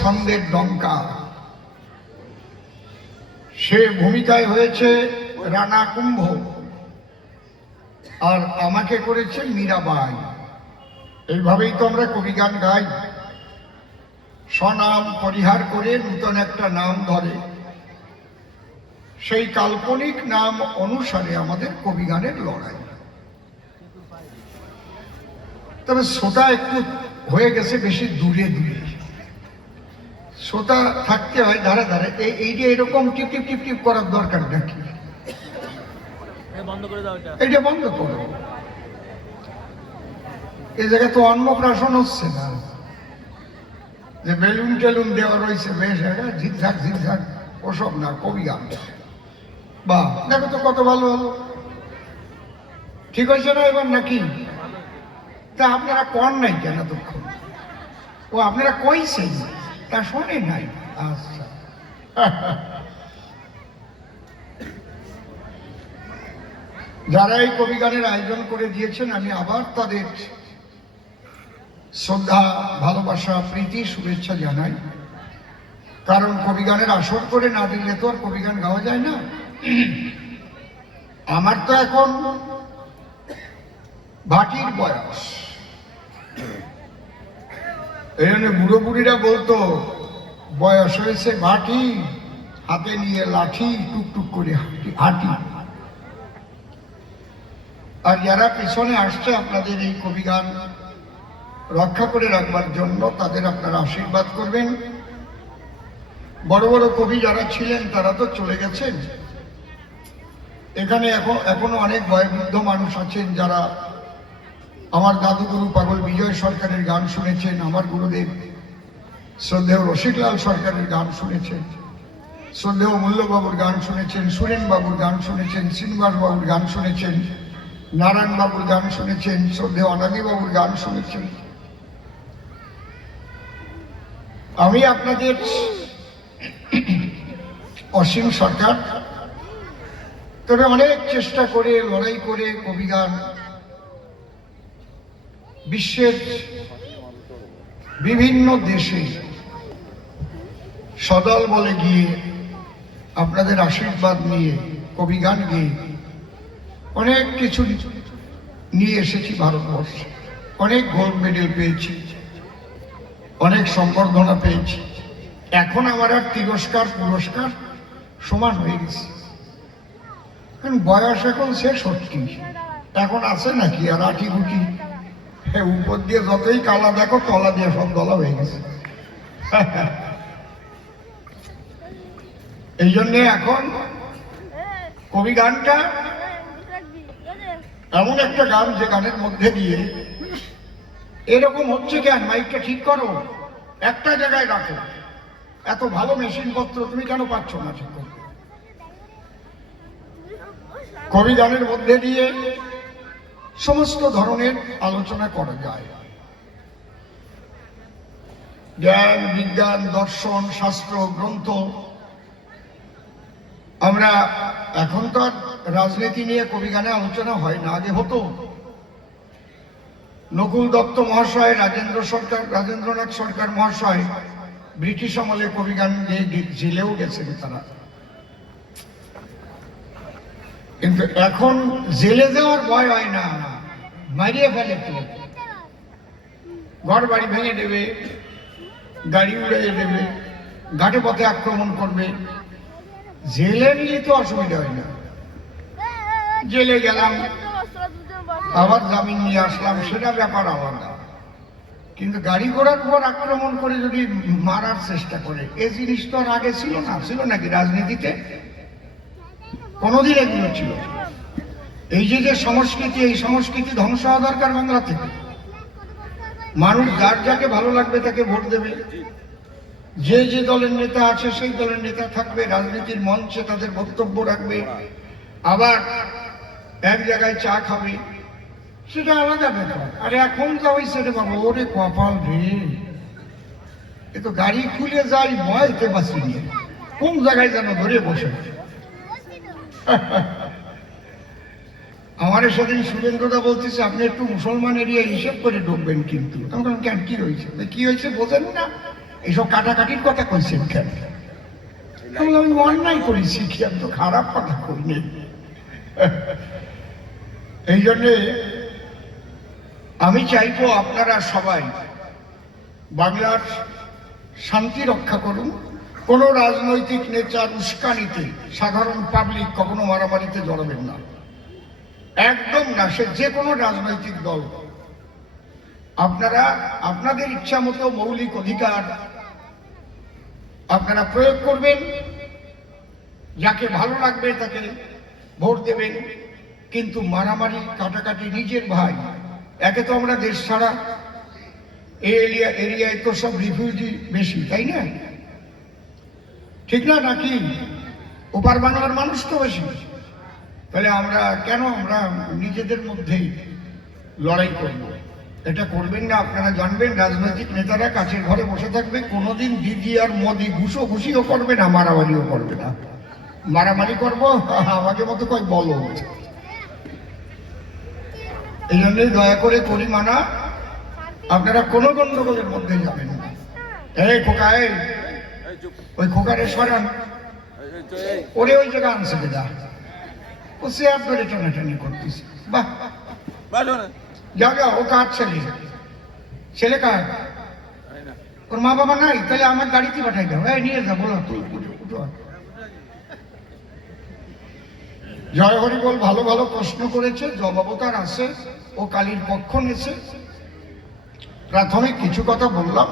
ছন্দের ডঙ্কা সে ভূমিকায় হয়েছে রানা কুম্ভ আর আমাকে করেছে মীরাবাই এইভাবেই তো আমরা কবিগান গাই। স্বনাম পরিহার করে নূতন একটা নাম ধরে। সেই কাল্পনিক নাম অনুসারে আমাদের কবিগানের লড়াই। তবে শ্রোতা একটু হয়ে গেছে বেশি দূরে দূরে। শ্রোতা থাকতে হয় ধারে ধারে। এই এইটা এরকম টিপ টিপ টিপ টিপ করার দরকার নাকি? এটা বন্ধ করে এই জায়গায় তো অন্নপ্রাশন হচ্ছে না। যে বেলুন টেলুন দেওয়া রয়েছে বেশ ঝিকঝাক ঝিকঝাক ওসব না কবি গান। বাহ দেখো তো কত ভালো হলো। ঠিক হয়েছে না এবার নাকি? তা আপনারা কন নাই কেন তখন ও আপনারা কইছেন? শোনে নাই। আচ্ছা। যারা এই কবিগানের আয়োজন করে দিয়েছেন, আমি আবার তাদের শ্রদ্ধা, ভালোবাসা, প্রীতি, শুভেচ্ছা জানাই। কারণ কবিগানের আসর করে না দিলে তো আর কবিগান গাওয়া যায় না। আমার তো এখন ভাটির বয়স। এই জন্য বুড়ো বুড়িরা বলতো, বয়স হয়েছে ভাটি হাতে নিয়ে লাঠি, টুকটুক করে হাঁটি। আর যারা পেছনে আসছে, আপনাদের এই কবিগান রক্ষা করে রাখবার জন্য তাদের আপনারা আশীর্বাদ করবেন। বড় বড় কবি যারা ছিলেন, তারা তো চলে গেছেন। এখানে এখন এখনও অনেক বয়োবৃদ্ধ মানুষ আছেন যারা আমার দাদুগুরু পাগল বিজয় সরকারের গান শুনেছেন, আমার গুরুদেব শ্রদ্ধেয় রসিকলাল সরকারের গান শুনেছেন, শ্রদ্ধেয় মূল্যবাবুর গান শুনেছেন সুরেন বাবুর গান শুনেছেন শ্রীনিবাস বাবুর গান শুনেছেন নারায়ণ বাবুর গান শুনেছেন, শ্রদ্ধেয় অনাদি বাবুর গান শুনেছেন। আমি আপনাদের অসীম সরকার, তবে অনেক চেষ্টা করে, লড়াই করে কবিগান বিশ্বের বিভিন্ন দেশে সদল বলে গিয়ে আপনাদের আশীর্বাদ নিয়ে কবিগান গিয়ে অনেক কিছু নিয়ে এসেছি ভারতবর্ষে। অনেক গোল্ড মেডেল পেয়েছি, অনেক সম্বর্ধনা পেয়েছি। এখন আমার আর তিরস্কার, পুরস্কার সমান হয়ে গেছে। কারণ বয়স এখন ছেষট্টি। এখন আছে নাকি আর আটি গুটি উপর দিয়ে যতই কালা দেখো, তলা দিয়ে সব গলা হয়ে গেছে। এই জন্যে এখন কবি গানটা এমন একটা গান যে গানের মধ্যে দিয়ে এরকম হচ্ছে কেন? মাইকটা ঠিক করো। একটা জায়গায় রাখো। এত ভালো মেশিন পত্র তুমি কেন পাচ্ছ না ঠিক করে কবি গানের মধ্যে দিয়ে সমস্ত ধরনের আলোচনা করা যায়। জ্ঞান, বিজ্ঞান, দর্শন, শাস্ত্র, গ্রন্থ। আমরা এখন তো আর রাজনীতি নিয়ে কবিগানে আলোচনা হয় না, আগে হতো। নকুল দত্ত মহাশয়, রাজেন্দ্র সরকার, রাজেন্দ্রনাথ সরকার মহাশয় ব্রিটিশ আমলে কবিগান গিয়ে জেলেও গেছেন তারা। কিন্তু এখন জেলে যাওয়ার ভয় হয় না। মারিয়ে ফেলে ঘর বাড়ি ভেঙে দেবে, গাড়ি উড়িয়ে দেবে, ঘাটে পথে আক্রমণ করবে। জেলে নিলে তো অসুবিধা হয় না। জেলে গেলাম, আবার জামিন নিয়ে আসলাম, সেটা ব্যাপার আলাদা। কিন্তু গাড়ি ঘোড়ার পর আক্রমণ করে যদি মারার চেষ্টা করে, এ জিনিস তো আর আগে ছিল না। ছিল নাকি রাজনীতিতে? কোনোদিন এগুলো ছিল না। এই যে যে সংস্কৃতি, এই সংস্কৃতি ধ্বংস হওয়া দরকার বাংলা থেকে। মানুষ যার যাকে ভালো লাগবে তাকে ভোট দেবে। যে যে দলের নেতা আছে সেই দলের নেতা থাকবে, রাজনীতির মঞ্চে তাদের বক্তব্য রাখবে। আবার এক জায়গায় চা খাবে। সেটা আলাদা ব্যাপার। আরে এখন যা হয়েছে রে বাবা, ওরে কপাল রে। এ তো গাড়ি খুলে যাই ভয়তে বাঁচি নিয়ে। কোন জায়গায় যেন ধরে বসে। আমার সেদিন সুরেন্দ্রদা বলতেছে আপনি একটু মুসলমান এরিয়া হিসেব করে ঢুকবেন কিন্তু। বললাম, কেন কি হয়েছে? কি হয়েছে বোঝেন না এইসব কাটাকাটির কথা কইছেন কেন? আমি অন্যায় করেছি কি আমি তো খারাপ কথা করিনি এই জন্যে আমি চাইব আপনারা সবাই বাংলার শান্তি রক্ষা করুন। কোনো রাজনৈতিক নেতার উস্কানিতে সাধারণ পাবলিক কখনো মারামারিতে জড়াবেন না। একদম না, সে যে কোনো রাজনৈতিক দল। আপনারা, আপনাদের ইচ্ছা মতো মৌলিক অধিকার আপনারা প্রয়োগ করবেন, যাকে ভালো লাগবে তাকে ভোট দেবেন, কিন্তু মারামারি, কাটাকাটি, নিজের ভাই, একে তো আমরা দেশ ছাড়া এরিয়া, এরিয়ায় তো সব রিফিউজি বেশি, তাই না? ঠিক না নাকি? ওপার বাংলার মানুষ তো বেশি। তাহলে আমরা কেন আমরা নিজেদের মধ্যেই লড়াই করব? এটা করবেন না, আপনারা জানবেন, রাজনৈতিক নেতারা কাছের ঘরে বসে থাকবে, কোনোদিন দিদি আর মোদি ঘুষো ঘুষিও করবে না, মারামারিও করবে না। মারামারি করব? আমাকে মতো কয় বলো। এই জন্যই দয়া করে করি মানা আপনারা কোনো গন্ডগোলের মধ্যে যাবেন না। এই খোকা, এই। ওই খোকারে সরান। ওরে ওই জায়গা আনছে বেদা ও সে আর ধরে টানাটানি করতেছে। বাহ। যাও যাও ও কার ছেলে ছেলে কার। ওর মা বাবা নাই? তাহলে আমার গাড়িতে পাঠাই দাও। এই নিয়ে যাও বলো। তুই উঠো জয় হরি বল ভালো ভালো প্রশ্ন করেছে জবাবতার আছে। ও কালীর পক্ষ নেছে। প্রাথমিক কিছু কথা বললাম।